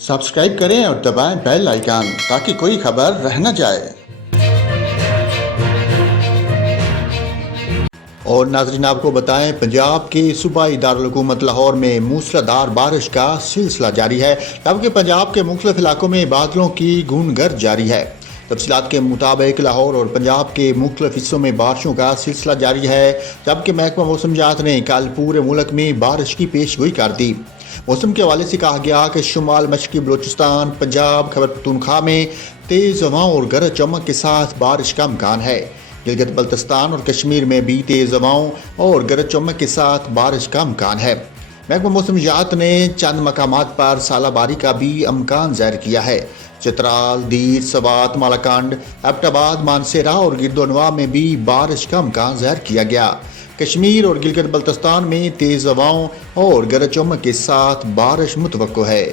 Subscribe करें और दबाएं बेल आइकन ताकि कोई खबर रह न जाए। और नाज़रीन आपको बताएं, पंजाब के सूबाई दारुल हुकूमत लाहौर में मूसलाधार बारिश का सिलसिला जारी है, जबकि पंजाब के मुख्तलिफ इलाकों में बादलों की गूंजगर्ज जारी है। तफसीलात के मुताबिक लाहौर और पंजाब के मुख्तलिफ हिस्सों में बारिशों का सिलसिला जारी है, जबकि महकमा मौसमियात ने कल पूरे मुल्क में बारिश की पेशगोई कर दी। मौसम के हवाले से कहा गया कि शुमाल मशरकी बलोचिस्तान, पंजाब, खैबर पख्तूनख्वा में तेज़ हवाओं और गरज चमक के साथ बारिश का इम्कान है। गिलगित बल्तिस्तान और कश्मीर में भी तेज़ हवाओं और गरज चमक के साथ बारिश का इम्कान है। महकमा मौसमियात ने चंद मकामात पर सालाबारी का भी इम्कान ज़ाहिर किया है। चित्राल, दीर, सवात, मालाकंड, एबटाबाद, मानसेरा और गिरदोनवा में भी बारिश का इम्कान ज़ाहिर किया गया। कश्मीर और गिलगित बल्तिस्तान में तेज़ हवाओं और गरज चमक के साथ बारिश मुतवक्को है।